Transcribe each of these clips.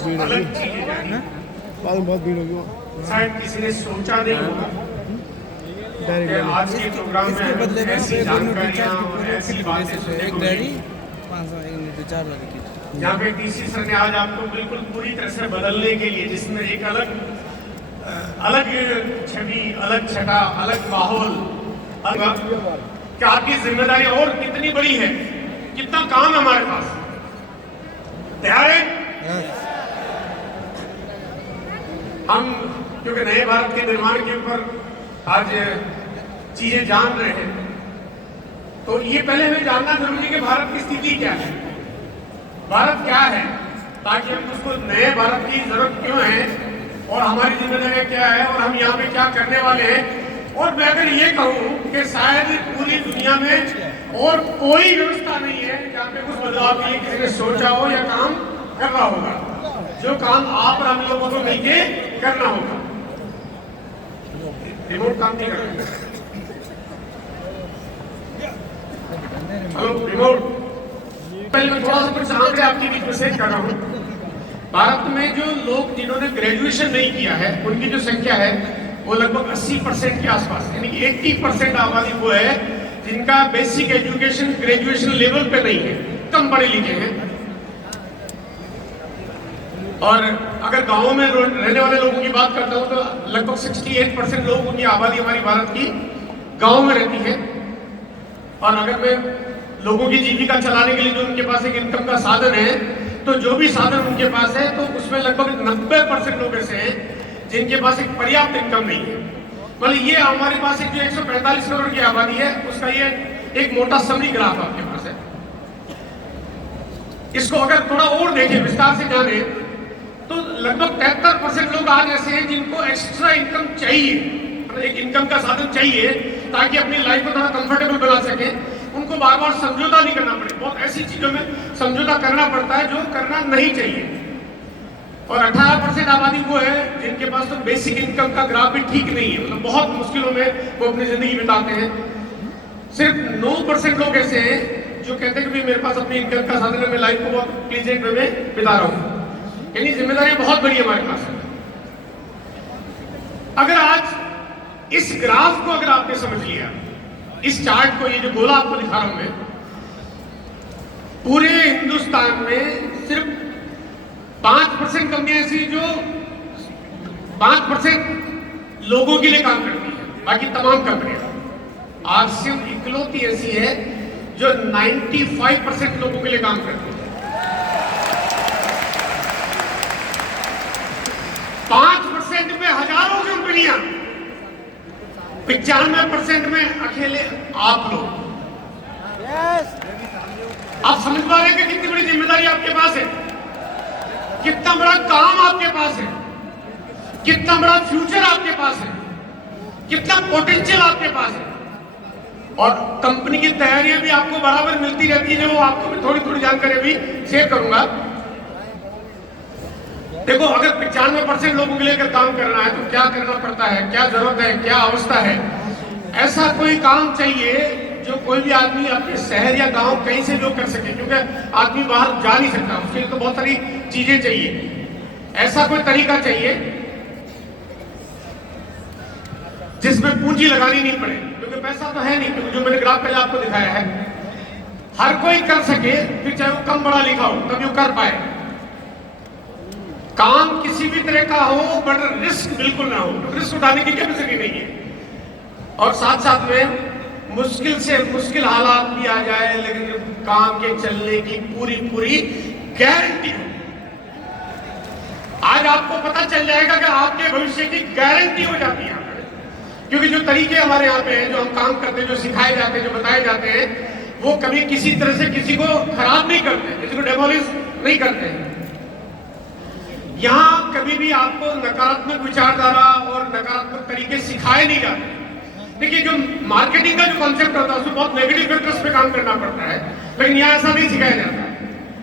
अलग चीजें जारी हैं। बहुत भीड़ होगी शायद किसी ने सोचा नहीं होगा कि आज के प्रोग्राम में ऐसी जानकारियां और ऐसी बातें सुनने को मिली, जहाँ पे डीसी सर ने आज आपको बिल्कुल पूरी तरह से बदलने के लिए, जिसमें एक अलग छवि, अलग छटा, अलग माहौल, कि आपकी जिम्मेदारी और कितनी बड़ी है, कितना काम है हमारे पास। तैयार है? हम क्योंकि नए भारत के निर्माण के ऊपर आज चीजें जान रहे हैं, तो ये पहले हमें जानना जरूरी है कि भारत की स्थिति क्या है, भारत क्या है, ताकि हम उसको नए भारत की जरूरत क्यों है और हमारी जिम्मेदारियां क्या है और हम यहाँ पे क्या करने वाले हैं। और मैं अगर ये कहूँ कि शायद पूरी दुनिया में और कोई व्यवस्था नहीं है जहाँ पे कुछ बदलाव के लिए किसी ने सोचा हो या काम करना होगा, जो काम आप और हम लोगों को मिलके करना होगा। रिमोट काम नहीं कर रहा। हेलो रिमोट, पहले मैं थोड़ा सा कुछ आंकड़े आपके बीच में शेयर कर रहा हूँ। भारत में जो लोग जिन्होंने ग्रेजुएशन नहीं किया है उनकी जो संख्या है वो लगभग 80% के आसपास, यानी कि 80% आबादी वो है जिनका बेसिक एजुकेशन ग्रेजुएशन लेवल पे नहीं है, कम पढ़े लिखे हैं। और अगर गांवों में रहने वाले लोगों की बात करता हूं तो लगभग 68% लोगों की आबादी हमारी भारत की गांव में रहती है। और अगर मैं लोगों की जीविका चलाने के लिए जो उनके पास एक इनकम का साधन है, तो जो भी साधन उनके पास है तो उसमें लगभग 90% लोग ऐसे हैं जिनके पास एक पर्याप्त इनकम नहीं है। मतलब ये हमारे पास एक जो 145 करोड़ की आबादी है उसका ये एक मोटा समरी ग्राफ आपके पास है। इसको अगर थोड़ा और देखें, विस्तार से जाने, तो लगभग 73% लोग आज ऐसे हैं जिनको एक्स्ट्रा इनकम चाहिए, मतलब एक इनकम का साधन चाहिए ताकि अपनी लाइफ को थोड़ा कंफर्टेबल बना सके। उनको बार बार समझौता नहीं करना पड़े, बहुत ऐसी चीजों में समझौता करना पड़ता है जो करना नहीं चाहिए। और 18% आबादी वो है जिनके पास तो बेसिक इनकम का ग्राफ भी ठीक नहीं है, मतलब बहुत मुश्किलों में वो अपनी जिंदगी बिताते हैं। सिर्फ 9% लोग ऐसे हैं जो कहते हैं कि मेरे पास अपनी इनकम का साधन है, मैं लाइफ को बहुत प्लीजेंट वे में बिता रहा हूँ। यानी जिम्मेदारी बहुत बड़ी हमारे पास है। अगर आज इस ग्राफ को अगर आपने समझ लिया, इस चार्ट को, ये जो गोला आपको दिखा रहा हूं मैं, पूरे हिंदुस्तान में सिर्फ 5% कंपनियां ऐसी जो 5% लोगों के लिए काम करती है, बाकी तमाम कंपनियां। आज सिर्फ इकलौती ऐसी है जो 95% लोगों के लिए काम करती है। 5% में हजारों कंपनियां, 95% में अकेले आप लोग। आप समझ पा रहे हैं कि कितनी बड़ी जिम्मेदारी आपके पास है, कितना बड़ा काम आपके पास है, कितना बड़ा फ्यूचर आपके पास है, कितना पोटेंशियल आपके पास है। और कंपनी की तैयारियां भी आपको बराबर मिलती रहती है, जो आपको मैं थोड़ी थोड़ी जानकारी अभी शेयर करूंगा। देखो, अगर 95% लोगों के लिए अगर काम करना है तो क्या करना पड़ता है, क्या जरूरत है, क्या अवस्था है। ऐसा कोई काम चाहिए जो कोई भी आदमी अपने शहर या गांव कहीं से भी कर सके, क्योंकि आदमी बाहर जा नहीं सकता, उसके लिए तो बहुत सारी चीजें चाहिए। ऐसा कोई तरीका चाहिए जिसमें पूंजी लगानी नहीं पड़े, क्योंकि पैसा तो है नहीं, क्योंकि जो मैंने ग्राफ पहले आपको दिखाया है, हर कोई कर सके, फिर चाहे वो कम पढ़ा लिखा हो तभी वो कर पाए। काम किसी भी तरह का हो बट रिस्क बिल्कुल ना हो, रिस्क उठाने की कैपेसिटी नहीं है। और साथ साथ में मुश्किल से मुश्किल हालात भी आ जाए लेकिन काम के चलने की पूरी गारंटी हो। आज आपको पता चल जाएगा कि आपके भविष्य की गारंटी हो जाती है, क्योंकि जो तरीके हमारे यहाँ पे हैं, जो हम काम करते हैं, जो सिखाए जाते हैं, जो बताए जाते हैं, वो कभी किसी तरह से किसी को खराब नहीं करते, किसी को डेमोलिश नहीं करते हैं। यहाँ कभी भी आपको नकारात्मक विचारधारा और नकारात्मक तरीके सिखाए नहीं जाते। देखिए, जो मार्केटिंग का जो कॉन्सेप्ट होता है उसमें बहुत नेगेटिव फैक्टर्स पे काम करना पड़ता है, लेकिन यहाँ ऐसा नहीं सिखाया जाता।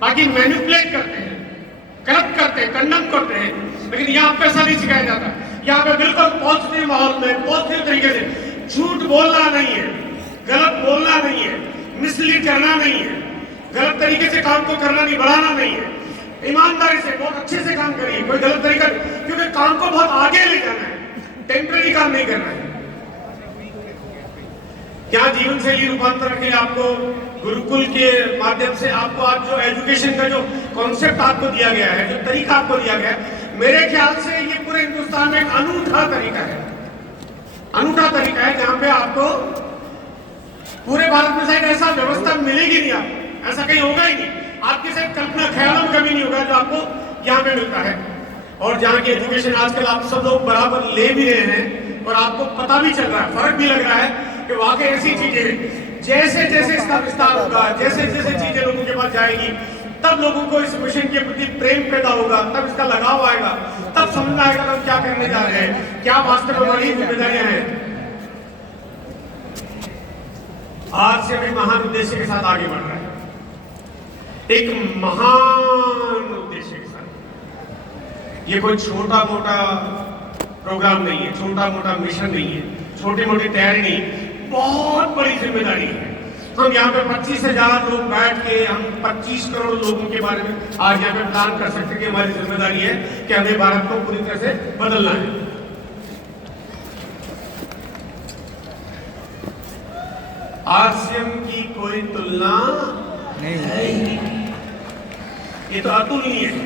बाकी मैनिपुलेट करते हैं, करप्ट करते हैं, कंडम करते हैं, लेकिन यहाँ आपको ऐसा नहीं सिखाया जाता। यहाँ पे बिल्कुल पॉजिटिव माहौल में, पॉजिटिव तरीके से, झूठ बोलना नहीं है, गलत बोलना नहीं है, मिसलीड करना नहीं है, गलत तरीके से काम को करना नहीं, बढ़ाना नहीं है, ईमानदारी से बहुत अच्छे से काम करिए, कोई गलत तरीका, क्योंकि काम को बहुत आगे ले जाना है, टेम्परेरी काम नहीं करना है। क्या जीवन शैली रूपांतरण के लिए आपको गुरुकुल के माध्यम से आपको आज जो एजुकेशन का जो कॉन्सेप्ट आपको दिया गया है, जो तरीका आपको दिया गया है, मेरे ख्याल से ये पूरे हिंदुस्तान में एक अनूठा तरीका है, अनूठा तरीका है जहां पे आपको पूरे भारत में शायद ऐसा व्यवस्था मिलेगी नहीं, आपको ऐसा कहीं होगा ही नहीं, आपकी शायद कल्पना ख्यालों में कभी नहीं होगा जो आपको यहाँ पे मिलता है। और जहाँ की एजुकेशन आजकल आप सब लोग बराबर ले भी रहे हैं और आपको पता भी चल रहा है, फर्क भी लग रहा है कि वाकई ऐसी चीजें जैसे जैसे इसका विस्तार होगा, जैसे जैसे चीजें लोगों के पास जाएगी, तब लोगों को इस मिशन के प्रति प्रेम पैदा होगा, तब इसका लगाव आएगा, तब समझ में आएगा हम क्या करने जा रहे हैं, क्या वास्तव में हमारी जिम्मेदारियां हैं। आज से हमें महान उद्देश्य के साथ आगे बढ़ रहा है, एक महान उद्देश्य के साथ। ये कोई छोटा मोटा प्रोग्राम नहीं है, छोटा मोटा मिशन नहीं है, छोटी मोटी तैयारी नहीं, बहुत बड़ी जिम्मेदारी है। हम यहाँ पे 25,000 लोग बैठ के हम 25 करोड़ लोगों के बारे में आज यहाँ पे प्लान कर सकते हैं कि हमारी जिम्मेदारी है कि हमें भारत को पूरी तरह से बदलना है। आसियम की कोई तुलना नहीं है, ये तो अतुलनीय है,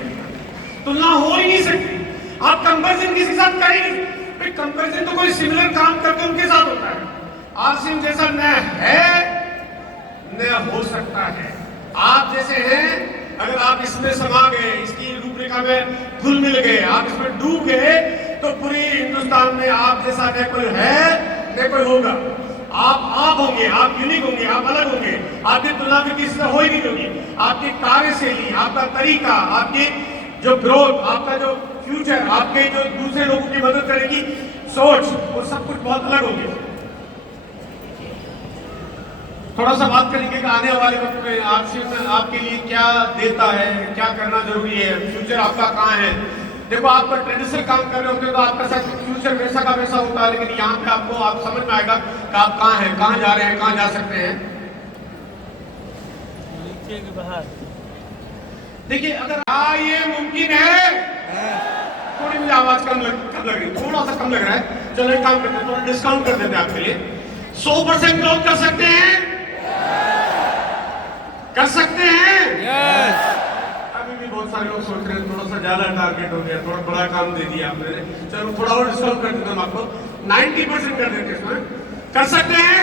तुलना हो ही नहीं सकती। आप कंपैरिजन किसी के साथ कर ही नहीं, कंपैरिजन तो कोई सिमिलर काम करके उनके साथ होता है। आसिम जैसा न है न हो सकता है। आप जैसे हैं, अगर आप इसमें समा गए, इसकी रूपरेखा में घुल मिल गए, आप इसमें डूब गए, तो पूरी हिंदुस्तान में आप जैसा न कोई है न कोई होगा। आप होंगे, आप यूनिक होंगे, आप अलग होंगे, आपकी तुलना भी किसी से हो ही नहीं होगी। आपकी कार्यशैली, आपका तरीका, आपकी जो ग्रोथ, आपका जो फ्यूचर, आपके जो दूसरे लोगों की मदद करने की सोच, वो सब कुछ बहुत अलग होगी। थोड़ा सा बात करेंगे कि आने वाले वक्त में आपके लिए क्या देता है, क्या करना जरूरी है, फ्यूचर आपका कहाँ है। देखो, आप ट्रेडिशनल काम कर रहे होते हो तो आपका शायद फ्यूचर वैसा का वैसा होता है, लेकिन यहाँ पे आपको आप समझ में आएगा कि आप कहाँ हैं, कहाँ जा रहे हैं, कहाँ जा सकते हैं। देखिए, अगर ये मुमकिन है, थोड़ी मुझे आवाज कम लग रही, थोड़ा सा कम लग रहा है, चलो एक काम करते हैं, थोड़ा डिस्काउंट कर देते हैं आपके लिए। 100% ग्रोथ कर सकते हैं, कर सकते हैं। अभी भी बहुत सारे लोग सोच रहे हैं थोड़ा सा ज्यादा टारगेट हो गया, थोड़ा बड़ा काम दे दिया आपने, चलो थोड़ा और डिस्काउंट कर देते हैं आपको, 90% कर देते हैं इसमें, कर सकते हैं।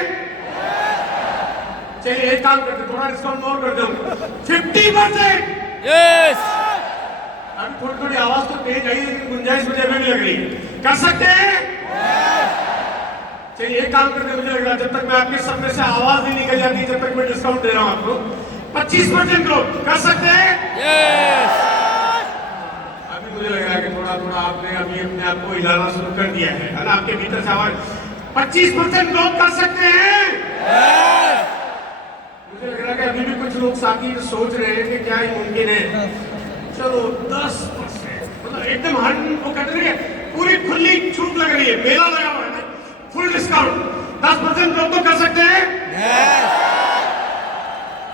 चलिए एक काम करते, थोड़ा डिस्काउंट और कर दूंगा, 50%। यस। अभी थोड़ी थोड़ी आवाज तो तेज आई, लेकिन गुंजाइश मुझे अभी भी लग रही है, कर सकते हैं। चलिए एक काम करते, मुझे लग रहा है जब तक मैं आपके सब में से आवाज नहीं निकल जाती, जब तक मैं डिस्काउंट दे रहा हूं आपको, 25% ग्रोथ कर सकते हैं। यस। अभी मुझे लग रहा है कि थोड़ा थोड़ा आपने अभी अपने आप को हिलाना शुरू कर दिया है ना, आपके भीतर से आवाज 25% ग्रोथ कर सकते हैं। मुझे लग रहा है कि अभी भी कुछ लोग साथी सोच रहे हैं कि क्या ये मुमकिन है। चलो 10%, मतलब एकदम वो कहते हैं पूरी खुली छूट लग रही है, मेला लगा हुआ है, फुल डिस्काउंट, 10% ग्रोथ तो कर सकते हैं।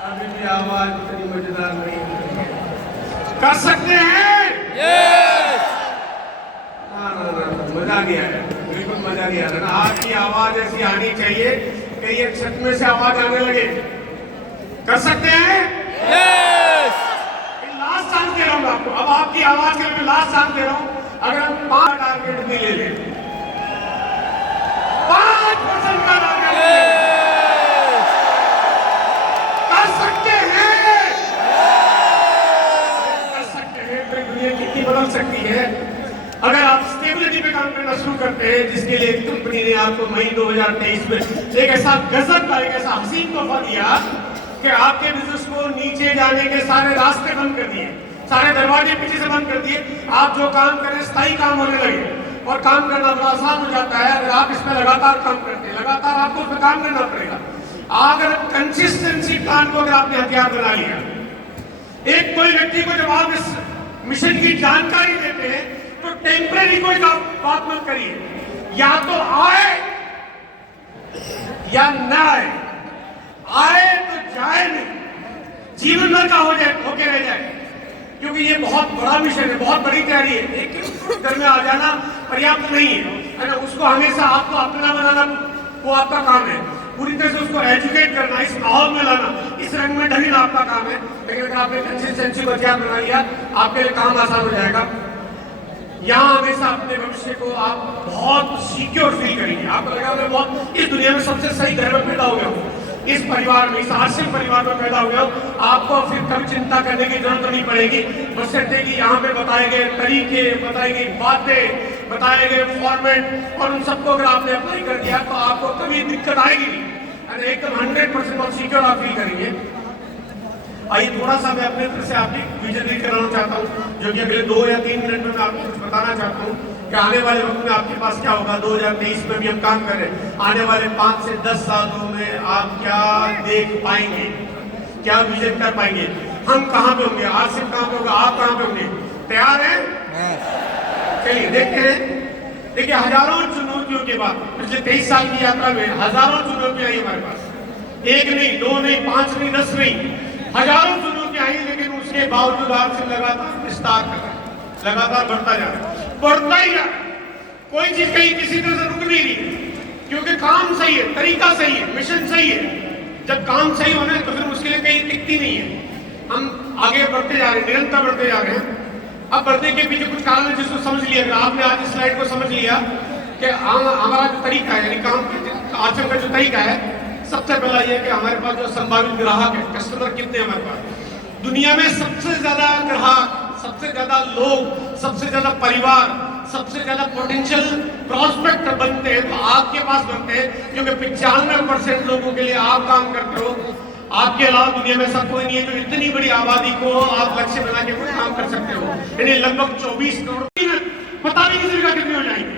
अभी भी आवाज इतनी मजेदार नहीं है, कर सकते हैं। मजा नहीं आया, बिल्कुल मजा नहीं आ रहा ना। आपकी आवाज ऐसी आनी चाहिए कि ये छत में से आवाज आने लगे, कर सकते हैं। लास्ट चांस दे रहा हूँ आपको, अब आपकी आवाज के लिए लास्ट चांस दे रहा हूँ। अगर हम 5 टारगेट भी ले लें, 5% का टारगेट कर सकते हैं, कर सकते हैं। तो दुनिया कितनी बदल सकती है अगर आप स्टेबिलिटी पे काम करना शुरू करते हैं, जिसके लिए कंपनी ने आपको मई 2023 में एक ऐसा गजब का, एक ऐसा हसीन तोहफा दिया कि आपके बिजनेस को नीचे जाने के सारे रास्ते बंद कर दिए, सारे दरवाजे पीछे से बंद कर दिए। आप जो काम करें स्थायी काम होने लगे, और काम करना बड़ा आसान हो जाता है अगर आप इसमें लगातार काम करते हैं। लगातार आपको उसमें काम करना पड़ेगा। अगर कंसिस्टेंसी प्लान को अगर आपने हथियार बना लिया, एक कोई व्यक्ति को जब आप इस मिशन की जानकारी देते हैं तो टेम्परेरी कोई बात मत करिए, या तो आए या ना आए, आए तो जाए नहीं, जीवन भर का हो जाए, होके रह जाए। क्योंकि क्योंकि ये बहुत बड़ा मिशन है, बहुत बड़ी तैयारी है। लेकिन घर में आ जाना पर्याप्त नहीं है ना, उसको हमेशा आपको अपना बनाना वो आपका काम है। पूरी तरह से उसको एजुकेट करना, इस माहौल में लाना, इस रंग में ढलना आपका काम है। लेकिन अगर आपने कंसिस्टेंसी को ध्यान बना लिया, आपके लिए काम आसान हो जाएगा। यहाँ हमेशा अपने भविष्य को आप बहुत सिक्योर फील करेंगे। आपको लगेगा मैं बहुत इस दुनिया में सबसे सही घर में पैदा हो गया हूँ, इस परिवार में, इस आश्रम परिवार में पैदा हो गया हूँ। आपको फिर कभी चिंता करने की जरूरत नहीं पड़ेगी। बस कि यहाँ पे बताए गए तरीके, बताई गई बातें, बताए गए फॉर्मेट और उन सबको अगर आपने अप्लाई कर दिया तो आपको कभी दिक्कत आएगी नहीं। एकदम 100% बहुत सिक्योर आप फील करेंगे। आइए थोड़ा सा मैं अपने तरफ से आपकी विजन रीड कराना चाहता हूँ, जो कि अगले 2 या 3 मिनट में मैं आपको कुछ बताना चाहता हूँ कि आने वाले वक्त में आपके पास क्या होगा। 2023 में भी हम काम कर रहे हैं। आने वाले 5 से 10 सालों में आप क्या देख पाएंगे, क्या विजन कर पाएंगे, हम कहाँ पे होंगे, आसिफ कहाँ पे होगा, आप कहाँ पे होंगे। तैयार हैं? चलिए देखते हैं। देखिए हजारों चुनौतियों के बाद पिछले 23 साल की यात्रा में हजारों चुनौतियां आई हमारे पास। 1 नहीं, 2 नहीं, 5 नहीं, 10 नहीं, हजारों चुनौतियां आई। लेकिन उसके बावजूद आपसे लगातार विस्तार कर रहा है, लगातार बढ़ता जा रहा है, बढ़ता ही जा रहा है। कोई चीज कहीं किसी तरह से रुक नहीं रही, क्योंकि काम सही है, तरीका सही है, मिशन सही है। जब काम सही होना है तो फिर मुश्किलें कहीं टिकती नहीं है। हम आगे बढ़ते जा रहे हैं, निरंतर बढ़ते जा रहे हैं। अब बढ़ने के पीछे कुछ कारण है जिसको समझ लिया। अगर आपने आज इस स्लाइड को समझ लिया कि हमारा जो तरीका है, यानी काम आचरण का जो तरीका है, सबसे पहला ये कि हमारे पास जो संभावित ग्राहक है, कस्टमर कितने हमारे पास। दुनिया में सबसे ज्यादा ग्राहक, सबसे ज्यादा लोग, सबसे ज्यादा परिवार, सबसे ज्यादा पोटेंशियल प्रोस्पेक्ट बनते हैं तो आपके पास बनते हैं, क्योंकि 95% लोगों के लिए आप काम करते हो। आपके अलावा दुनिया में सब कोई नहीं है जो इतनी बड़ी आबादी को आप लक्ष्य बना के कोई काम कर सकते हो। यानी लगभग 24 करोड़, पता नहीं किसी का कितने हो जाएंगे।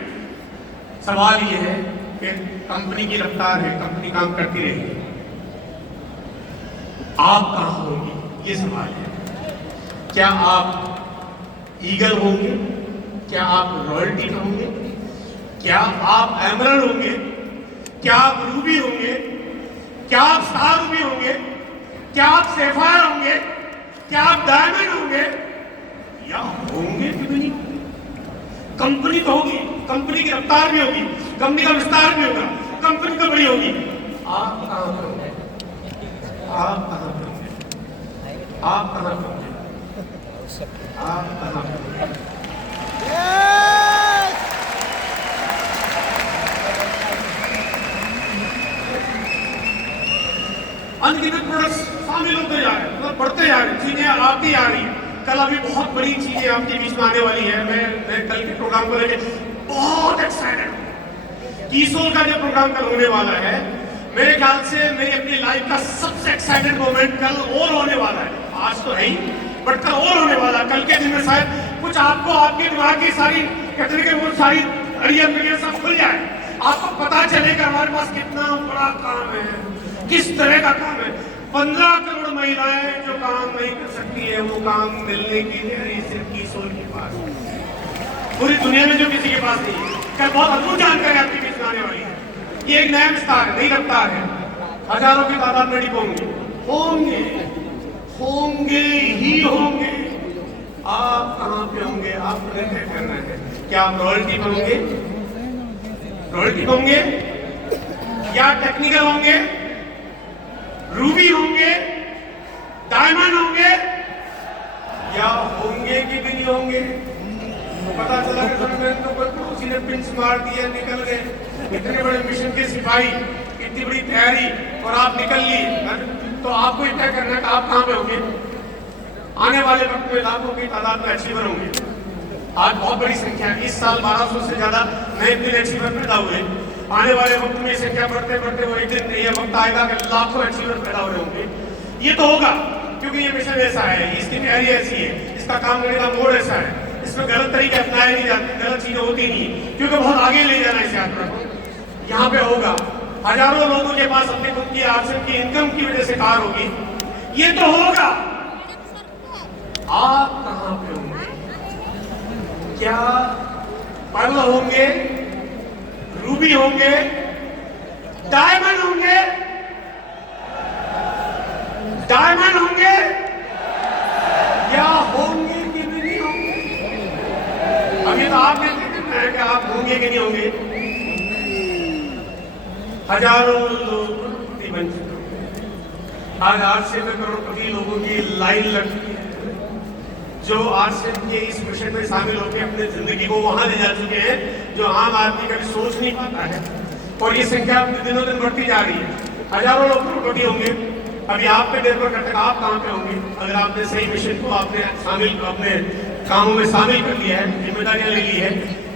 सवाल ये है कि कंपनी की रफ्तार है, कंपनी काम करती रहेगी, आप कहां होंगे, ये सवाल है। क्या आप ईगल होंगे, क्या आप रॉयल्टी होंगे, क्या आप एमरल्ड होंगे, क्या आप रूबी होंगे, क्या आप स्टार रूबी होंगे, क्या आप सैफायर होंगे, क्या आप डायमंड होंगे, या होंगे कि नहीं। कंपनी तो होगी, कंपनी की रफ्तार भी होगी, कंपनी का विस्तार भी होगा, कंपनी तो बड़ी होगी। आप कहां पर होंगे, आप कहां पर होंगे, आप कहां पर होंगे, आप कहां पर होंगे। अनगिनत प्रोडक्ट्स शामिल होते जा रहे हैं, मतलब बढ़ते जा रहे हैं, चीजें आती आ रही है। कल अभी बहुत बड़ी चीजें आपके बीच में आने वाली है। मैं कल के प्रोग्राम को लेकर बहुत एक्साइटेड हूँ। कीसोल का जो प्रोग्राम कल होने वाला है, मेरे ख्याल से मेरी अपनी लाइफ का सबसे एक्साइटेड मोमेंट कल और होने वाला है। आज तो है ही, बट कल और होने वाला। कल के दिन में शायद कुछ आपको आपके दिमाग की सारी कहते कि वो सारी अड़ियां सब खुल जाए, आपको पता चलेगा हमारे पास कितना बड़ा काम है, किस तरह का काम है। 15 करोड़ महिलाएं जो काम नहीं कर सकती है, वो काम मिलने की तैयारी सिर्फ कीसोल के पास, पूरी दुनिया में जो किसी के पास नहीं है। कल बहुत अद्भुत जानकारी आपके बीच में आने वाली है। ये एक नया विस्तार है, नई रफ्तार है। हजारों की तादाद में डिपोंगे, होंगे होंगे ही होंगे। आप कहां पे होंगे, आपको निर्णय करना है। क्या आप रॉयल्टी होंगे, रॉयल्टी होंगे, या टेक्निकल होंगे, रूबी होंगे, डायमंड होंगे, या होंगे कि नहीं होंगे। तो पता चला कि तो पड़ोसी ने पिंच मार दिया, निकल गए। इतने बड़े मिशन के सिपाही, इतनी बड़ी तैयारी, और आप निकल ली। तो आपको ही तय करना है कि आप कहां पे होंगे। आने वाले वक्त में लाखों की तादाद में अचीवर होंगे। आज बहुत बड़ी संख्या है, इस साल 1200 से ज्यादा नए दिन अचीवर पैदा हुए। आने वाले वक्त में संख्या बढ़ते बढ़ते वो एक दिन ये वक्त आएगा कि लाखों अचीवर पैदा हो रहे होंगे। ये तो होगा क्योंकि ये मिशन ऐसा है, इसकी तैयारी ऐसी है, इसका काम करने का मोड ऐसा है। इसमें गलत तरीके अपनाए नहीं जाते, गलत चीजें होती नहीं, क्योंकि बहुत आगे ले जाना इस यात्रा को। यहाँ पे होगा, हजारों लोगों के पास अपनी खुद की आर्थिक की इनकम की वजह से कार होगी। ये तो होगा। आप कहां पे होंगे, क्या पर्ल होंगे, रूबी होंगे, डायमंड होंगे, डायमंड होंगे, या होंगे तो आप कहते हैं कि आप होंगे कि नहीं होंगे। हजारों लोग करोड़पति बन चुके हैं। आज 8 से करोड़पति लोगों की लाइन लग चुकी है, जो आज से के इस मिशन में शामिल होकर अपनी जिंदगी को वहां ले जा चुके हैं जो आम आदमी कभी सोच नहीं पाता है। और ये संख्या दिनों दिन बढ़ती जा रही है। हजारों लोग करोड़पति होंगे। अभी आप पे निर्भर करते हैं आप कहाँ पे होंगे। अगर आपने सही मिशन को आपने शामिल अपने कामों में शामिल कर लिया है, जिम्मेदारियां ले ली है,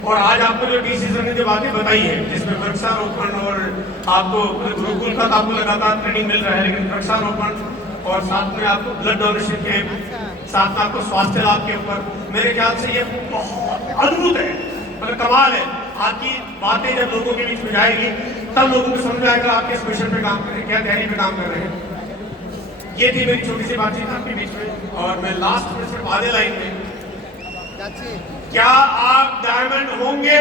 और आज आपको जो डीसी सर ने जो बातें बताई है, जिसमें वृक्षारोपण और आपको गुरुकुल का आपको लगातार ट्रेनिंग मिल रहा है, लेकिन वृक्षारोपण और साथ में आपको ब्लड डोनेशन के साथ में आपको स्वास्थ्य लाभ के ऊपर, मेरे ख्याल से ये बहुत अद्भुत है, मतलब कमाल है। आपकी बातें जब लोगों के बीच में जाएगी तब लोगों को समझ आएगा आप किस मिशन पे काम कर रहे हैं, क्या तैयारी पे काम कर रहे हैं। ये थी मेरी छोटी सी बातचीत आपके बीच में। और मैं लास्ट में सिर्फ आधे लाइन में, क्या आप डायमंड होंगे?